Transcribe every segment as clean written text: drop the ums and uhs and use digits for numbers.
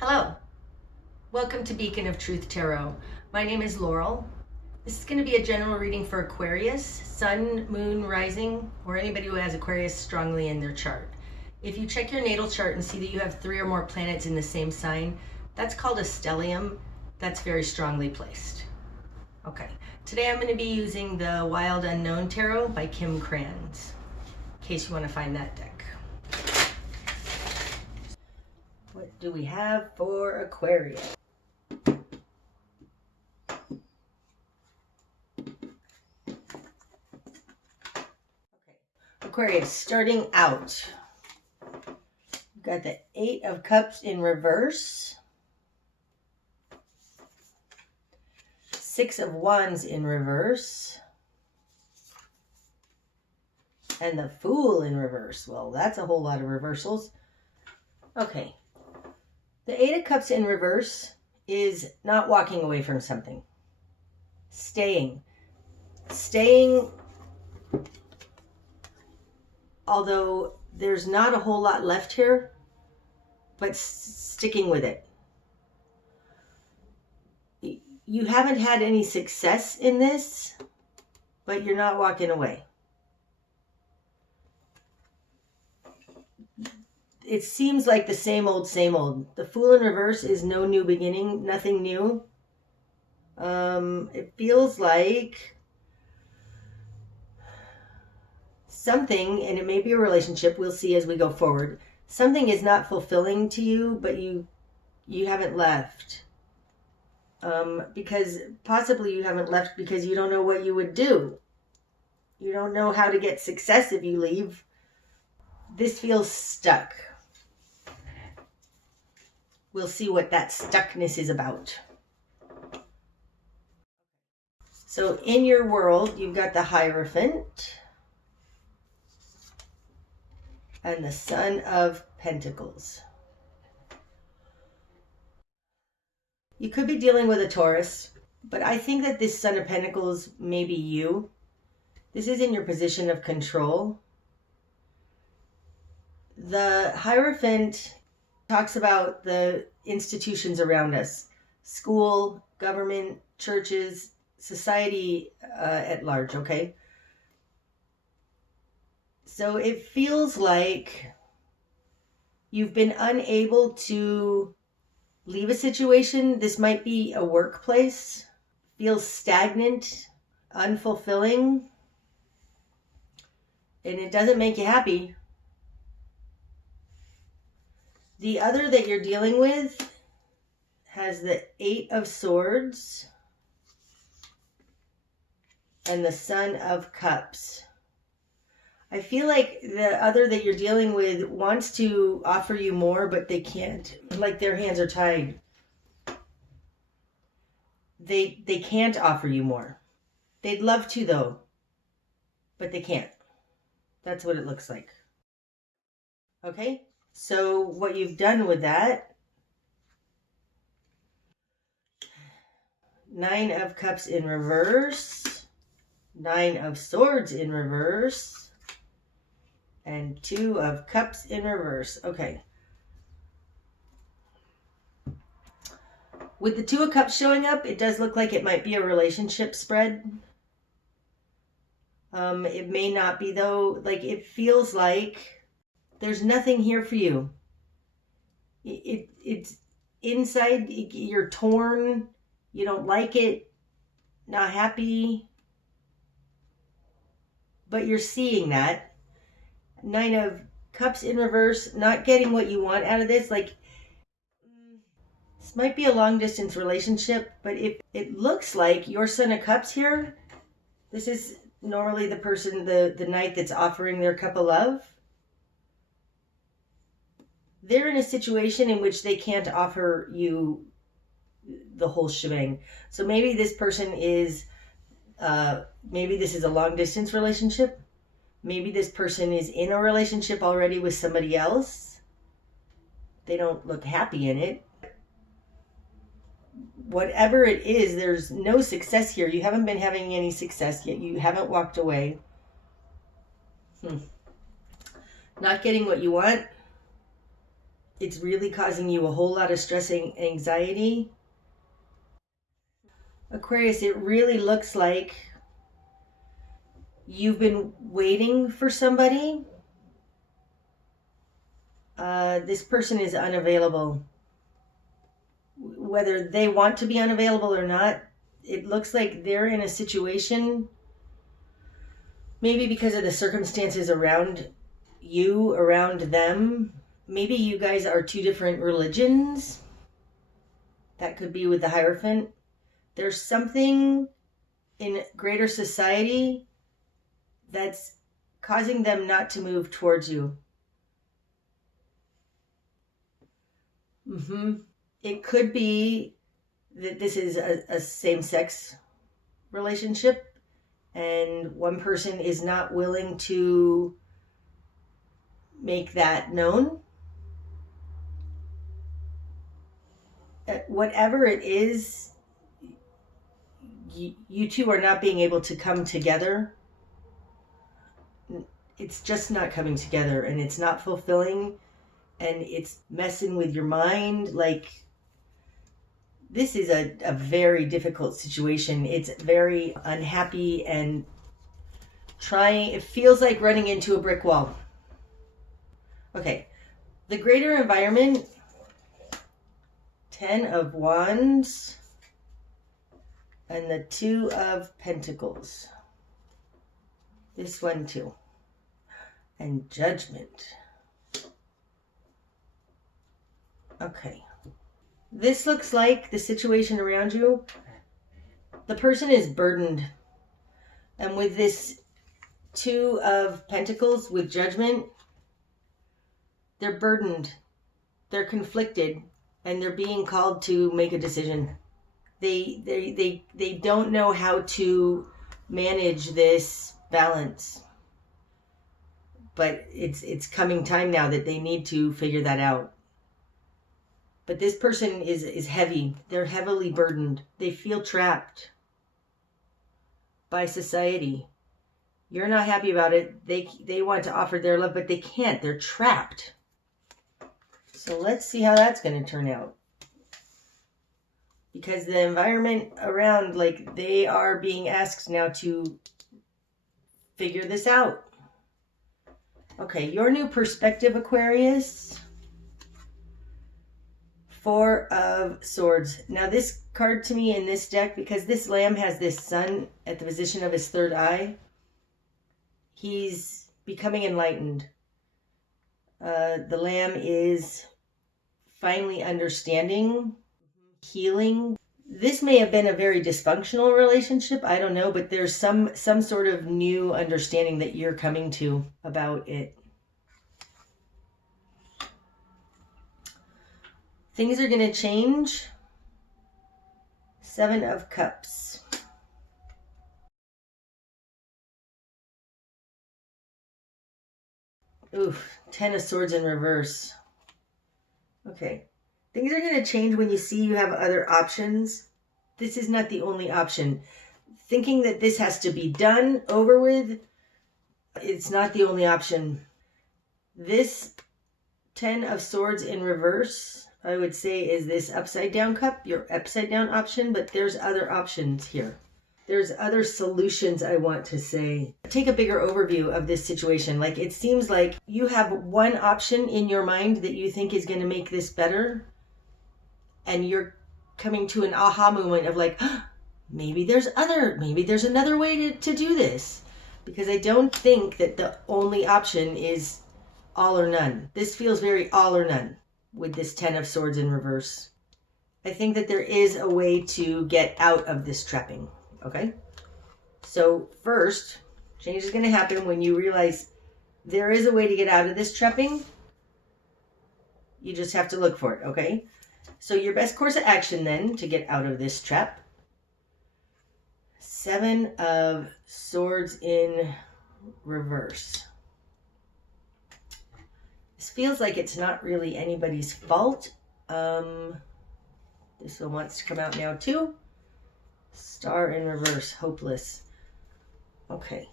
Hello, welcome to Beacon of Truth Tarot. My name is Laurel. This is going to be a general reading for Aquarius, Sun, Moon, Rising, or anybody who has Aquarius strongly in their chart. If you check your natal chart and see that you have 3 or more planets in the same sign, that's called a stellium. That's very strongly placed. Okay, today I'm going to be using the Wild Unknown Tarot by Kim Kranz, in case you want to find that deck. What do we have for Aquarius? Okay. Aquarius, starting out, we've got the 8 of Cups in reverse, 6 of Wands in reverse, and the Fool in reverse. Well, that's a whole lot of reversals. Okay. The 8 of Cups in reverse is not walking away from something. Staying, although there's not a whole lot left here, but sticking with it. You haven't had any success in this, but you're not walking away. It seems like the same old, same old. The Fool in reverse is no new beginning, nothing new. It feels like something, and it may be a relationship, we'll see as we go forward. Something is not fulfilling to you, but you haven't left. Because possibly you haven't left because you don't know what you would do. You don't know how to get success if you leave. This feels stuck. We'll see what that stuckness is about. So in your world, you've got the Hierophant and the Son of Pentacles. You could be dealing with a Taurus, but I think that this Son of Pentacles may be you. This is in your position of control. The Hierophant talks about the institutions around us, school, government, churches, society at large, okay? So it feels like you've been unable to leave a situation. This might be a workplace. Feels stagnant, unfulfilling, and it doesn't make you happy. The other that you're dealing with has the 8 of Swords and the Son of Cups. I feel like the other that you're dealing with wants to offer you more, but they can't. Like their hands are tied. They can't offer you more. They'd love to though, but they can't. That's what it looks like. Okay? So what you've done with that, 9 of Cups in reverse, 9 of Swords in reverse, and 2 of Cups in reverse. Okay. With the 2 of Cups showing up, it does look like it might be a relationship spread. It may not be though. Like it feels like there's nothing here for you. It's inside, you're torn, you don't like it, not happy, but you're seeing that. 9 of Cups in reverse, not getting what you want out of this. Like, this might be a long distance relationship, but it looks like your Son of Cups here, this is normally the person, the knight that's offering their cup of love. They're in a situation in which they can't offer you the whole shebang. So maybe this person is, maybe this is a long distance relationship. Maybe this person is in a relationship already with somebody else. They don't look happy in it. Whatever it is, there's no success here. You haven't been having any success yet. You haven't walked away. Not getting what you want. It's really causing you a whole lot of stress and anxiety. Aquarius, it really looks like you've been waiting for somebody. This person is unavailable. Whether they want to be unavailable or not, it looks like they're in a situation, maybe because of the circumstances around you, around them. Maybe you guys are two different religions. That could be with the Hierophant. There's something in greater society that's causing them not to move towards you. It could be that this is a same-sex relationship and one person is not willing to make that known. Whatever it is, you two are not being able to come together. It's just not coming together, and it's not fulfilling, and it's messing with your mind. Like, this is a very difficult situation. It's very unhappy and it feels like running into a brick wall. Okay, the greater environment, 10 of Wands, and the 2 of Pentacles. This one too. And Judgment. Okay. This looks like the situation around you. The person is burdened. And with this 2 of Pentacles, with Judgment, they're burdened. They're conflicted. And they're being called to make a decision. They don't know how to manage this balance. But it's coming time now that they need to figure that out. But this person is heavy. They're heavily burdened. They feel trapped by society. You're not happy about it. They want to offer their love, but they can't. They're trapped. So let's see how that's going to turn out. Because the environment around, like, they are being asked now to figure this out. Okay, your new perspective, Aquarius. 4 of Swords. Now this card to me in this deck, because this lamb has this sun at the position of his third eye, he's becoming enlightened. The lamb is finally understanding, healing. This may have been a very dysfunctional relationship, I don't know, but there's some sort of new understanding that you're coming to about it. Things are going to change. 7 of Cups. Oof, 10 of Swords in reverse. Okay. Things are going to change when you see you have other options. This is not the only option. Thinking that this has to be done, over with, it's not the only option. This 10 of Swords in reverse, I would say, is this upside down cup, your upside down option, but there's other options here. There's other solutions, I want to say. Take a bigger overview of this situation. Like, it seems like you have one option in your mind that you think is going to make this better, and you're coming to an aha moment of like, oh, maybe there's another way to do this. Because I don't think that the only option is all or none. This feels very all or none with this 10 of Swords in reverse. I think that there is a way to get out of this trapping, okay? So first, change is going to happen when you realize there is a way to get out of this trapping. You just have to look for it, okay? So your best course of action then to get out of this trap. 7 of Swords in reverse. This feels like it's not really anybody's fault. This one wants to come out now too. Star in reverse, hopeless. Okay.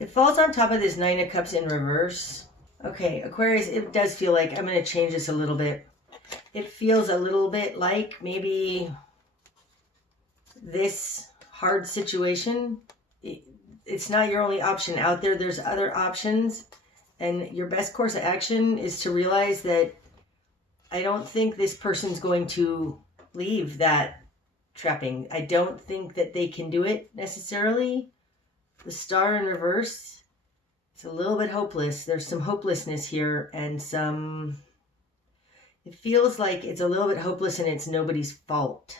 It falls on top of this 9 of Cups in reverse. Okay, Aquarius, it does feel like, I'm going to change this a little bit. It feels a little bit like maybe this hard situation, it's not your only option out there. There's other options. And your best course of action is to realize that I don't think this person's going to leave that trapping. I don't think that they can do it necessarily. The star in reverse, it's a little bit hopeless. There's some hopelessness here and it feels like it's a little bit hopeless and it's nobody's fault.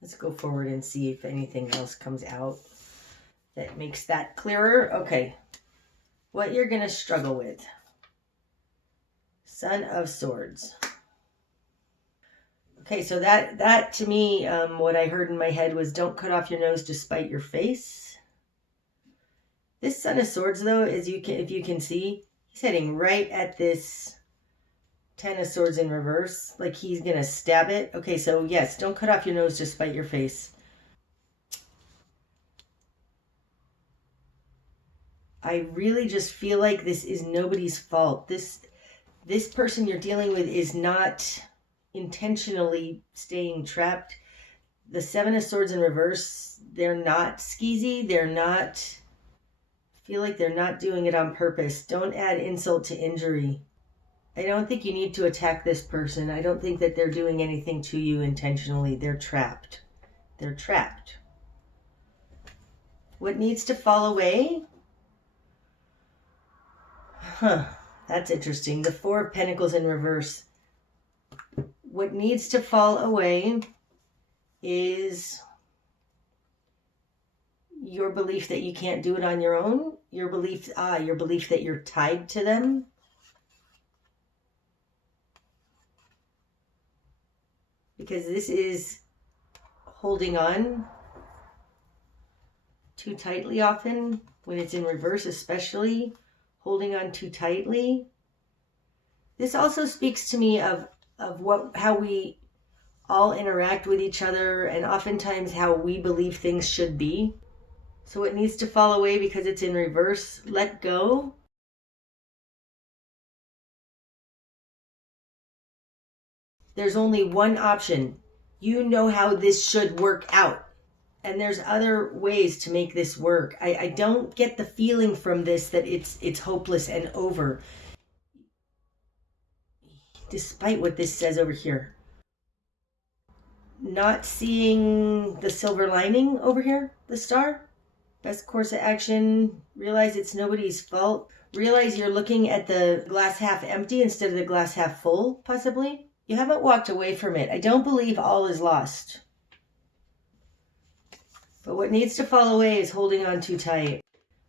Let's go forward and see if anything else comes out that makes that clearer. Okay, what you're going to struggle with. Son of Swords. Okay, so that to me, what I heard in my head was don't cut off your nose to spite your face. This Son of Swords, though, if you can see, he's heading right at this Ten of Swords in reverse, like he's gonna stab it. Okay, so yes, don't cut off your nose to spite your face. I really just feel like this is nobody's fault. This person you're dealing with is not intentionally staying trapped. The Seven of Swords in reverse, they're not skeezy. Feel like they're not doing it on purpose. Don't add insult to injury. I don't think you need to attack this person. I don't think that they're doing anything to you intentionally. They're trapped. They're trapped. What needs to fall away? That's interesting. The Four of Pentacles in reverse. What needs to fall away is your belief that you can't do it on your own. Your belief that you're tied to them. Because this is holding on too tightly often, when it's in reverse especially, holding on too tightly. This also speaks to me of how we all interact with each other and oftentimes how we believe things should be. So it needs to fall away because it's in reverse. Let go. There's only one option. You know how this should work out. And there's other ways to make this work. I don't get the feeling from this that it's hopeless and over. Despite what this says over here. Not seeing the silver lining over here, the star. Best course of action. Realize it's nobody's fault. Realize you're looking at the glass half empty instead of the glass half full, possibly. You haven't walked away from it. I don't believe all is lost. But what needs to fall away is holding on too tight.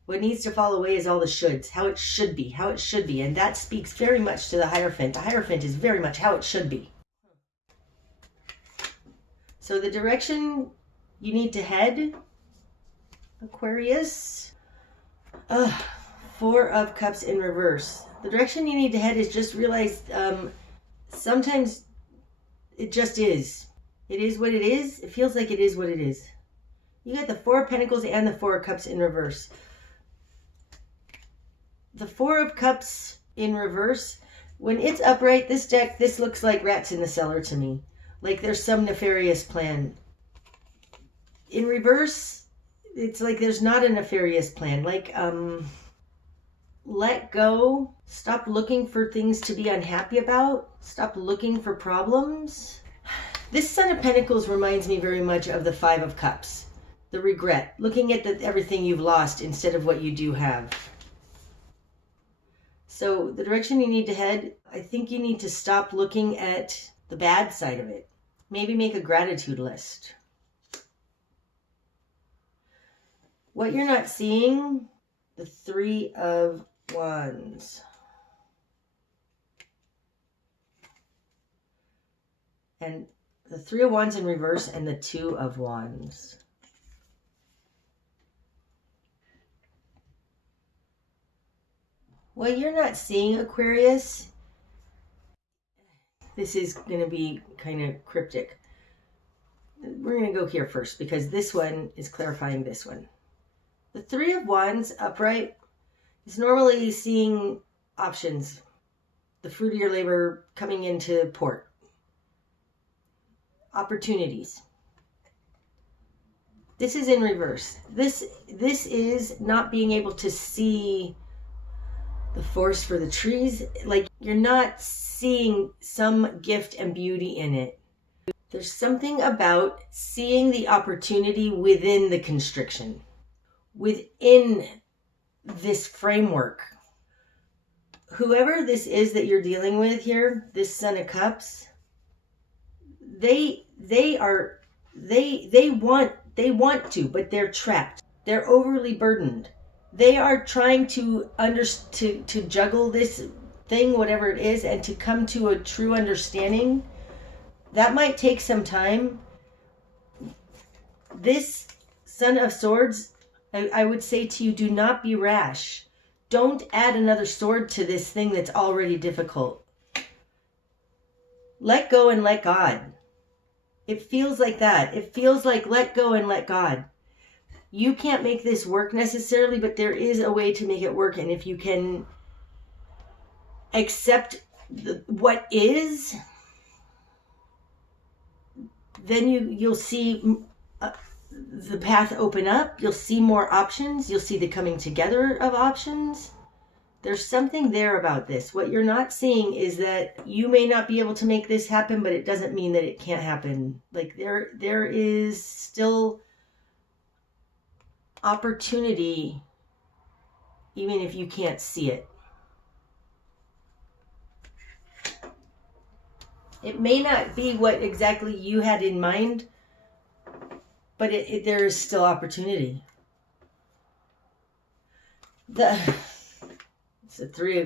What needs to fall away is all the shoulds, how it should be. And that speaks very much to the Hierophant. The Hierophant is very much how it should be. So the direction you need to head, Aquarius. Four of Cups in reverse. The direction you need to head is just realize sometimes it just is. It is what it is. It feels like it is what it is. You got the Four of Pentacles and the Four of Cups in reverse. The Four of Cups in reverse, when it's upright, this looks like rats in the cellar to me. Like there's some nefarious plan. In reverse, it's like there's not a nefarious plan. Like, let go. Stop looking for things to be unhappy about. Stop looking for problems. This Son of Pentacles reminds me very much of the Five of Cups. The regret. Looking at everything you've lost instead of what you do have. So the direction you need to head, I think you need to stop looking at the bad side of it. Maybe make a gratitude list. What you're not seeing, the Three of Wands. And the Three of Wands in reverse and the Two of Wands. What you're not seeing, Aquarius, this is going to be kind of cryptic. We're going to go here first because this one is clarifying this one. The Three of Wands upright is normally seeing options, the fruit of your labor coming into port, opportunities. This is in reverse. This is not being able to see the forest for the trees. Like, you're not seeing some gift and beauty in it. There's something about seeing the opportunity within the constriction, within this framework. Whoever this is that you're dealing with here, this Son of Cups, they want to, but they're trapped. They're overly burdened. They are trying to juggle this thing, whatever it is, and to come to a true understanding. That might take some time. This Son of Swords, I would say to you, do not be rash. Don't add another sword to this thing that's already difficult. Let go and let God. It feels like that. It feels like let go and let God. You can't make this work necessarily, but there is a way to make it work. And if you can accept what is, then you'll see the path open up. You'll see more options. You'll see the coming together of options. There's something there about this. What you're not seeing is that you may not be able to make this happen, but it doesn't mean that it can't happen. Like, there is still opportunity, even if you can't see it. It may not be what exactly you had in mind, but there is still opportunity. It's the Three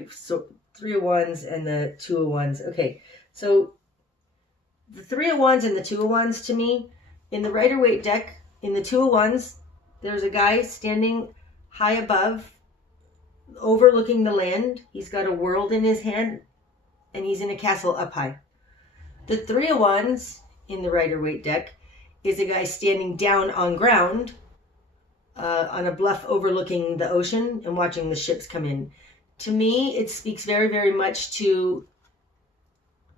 of Wands and the Two of Wands. Okay, so the Three of Wands and the Two of Wands, to me, in the Rider-Waite deck, in the Two of Wands, there's a guy standing high above, overlooking the land. He's got a world in his hand, and he's in a castle up high. The Three of Wands in the Rider-Waite deck is a guy standing down on ground on a bluff overlooking the ocean and watching the ships come in. To me, it speaks very, very much to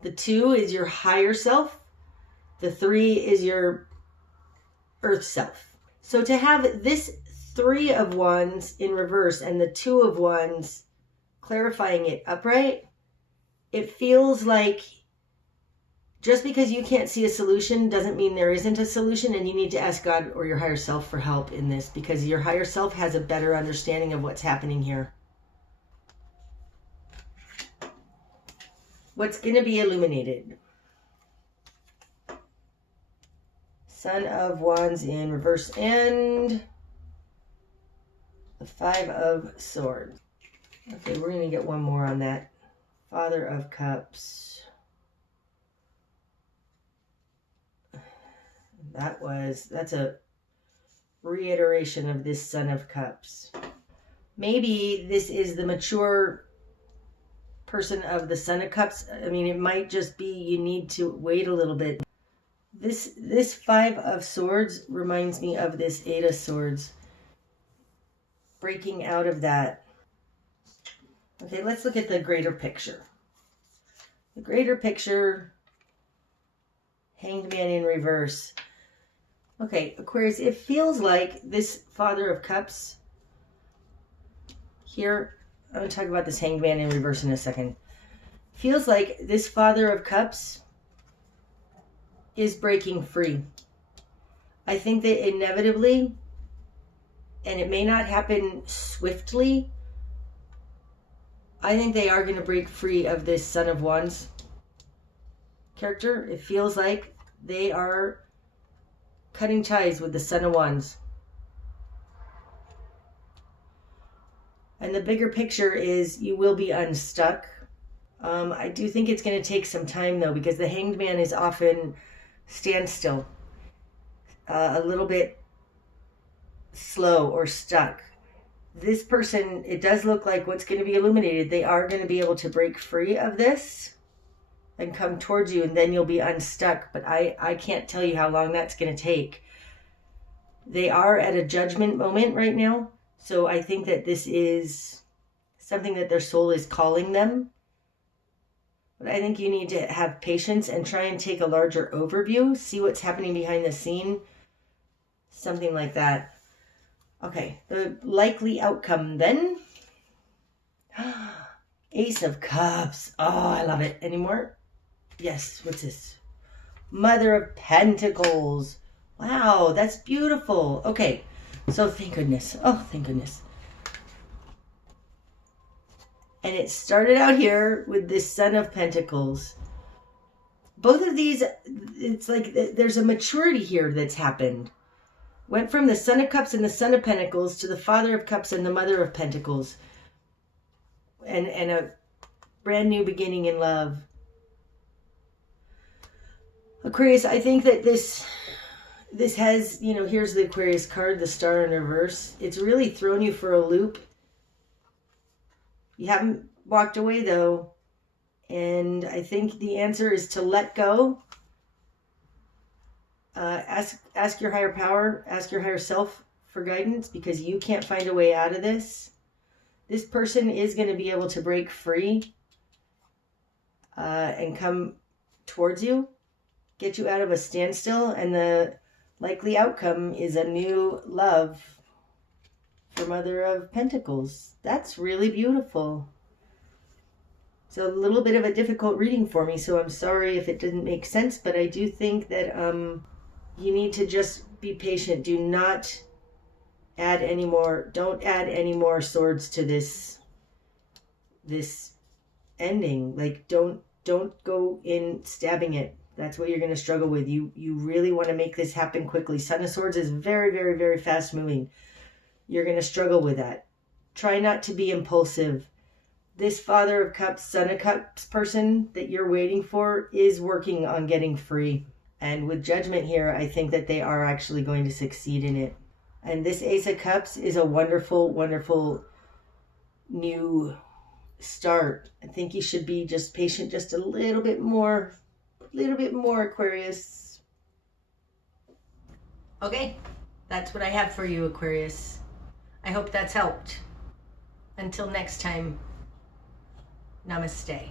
the two is your higher self. The three is your earth self. So to have this Three of Wands in reverse and the Two of Wands clarifying it upright, it feels like just because you can't see a solution doesn't mean there isn't a solution, and you need to ask God or your higher self for help in this, because your higher self has a better understanding of what's happening here. What's going to be illuminated? Son of Wands in reverse and the Five of Swords. Okay, we're going to get one more on that. Father of Cups. That's a reiteration of this Son of Cups. Maybe this is the mature person of the Son of Cups. I mean, it might just be you need to wait a little bit. This Five of Swords reminds me of this Eight of Swords. Breaking out of that. Okay, let's look at the greater picture. The greater picture, Hanged Man in reverse. Okay, Aquarius, it feels like this Father of Cups here, I'm going to talk about this Hanged Man in reverse in a second. Feels like this Father of Cups is breaking free. I think that inevitably, and it may not happen swiftly, I think they are going to break free of this Son of Wands character. It feels like they are cutting ties with the Son of Wands. And the bigger picture is you will be unstuck. I do think it's going to take some time, though, because the Hanged Man is often standstill, a little bit slow or stuck. This person, it does look like what's going to be illuminated. They are going to be able to break free of this and come towards you, and then you'll be unstuck. But I can't tell you how long that's going to take. They are at a judgment moment right now. So I think that this is something that their soul is calling them. But I think you need to have patience and try and take a larger overview, see what's happening behind the scene, something like that. Okay, the likely outcome then. Ace of Cups. Oh, I love it. Any more? Yes, what's this? Mother of Pentacles. Wow, that's beautiful. Okay, so thank goodness. Oh, thank goodness. And it started out here with this Son of Pentacles. Both of these, it's like there's a maturity here that's happened. Went from the Son of Cups and the Son of Pentacles to the Father of Cups and the Mother of Pentacles. And a brand new beginning in love. Aquarius, I think that this has, here's the Aquarius card, the Star in reverse. It's really thrown you for a loop. You haven't walked away though. And I think the answer is to let go. Ask your higher power, ask your higher self for guidance, because you can't find a way out of this. This person is going to be able to break free and come towards you, get you out of a standstill, and the likely outcome is a new love for Mother of Pentacles. That's really beautiful. It's a little bit of a difficult reading for me, so I'm sorry if it didn't make sense, but I do think that you need to just be patient. Do not add any more, don't add any more swords to this ending. Like, don't go in stabbing it. That's what you're going to struggle with. You really want to make this happen quickly. Son of Swords is very, very, very fast moving. You're going to struggle with that. Try not to be impulsive. This Father of Cups, Son of Cups person that you're waiting for is working on getting free. And with Judgment here, I think that they are actually going to succeed in it. And this Ace of Cups is a wonderful, wonderful new start. I think you should be just patient just a little bit more, Aquarius. Okay, that's what I have for you, Aquarius. I hope that's helped. Until next time, namaste.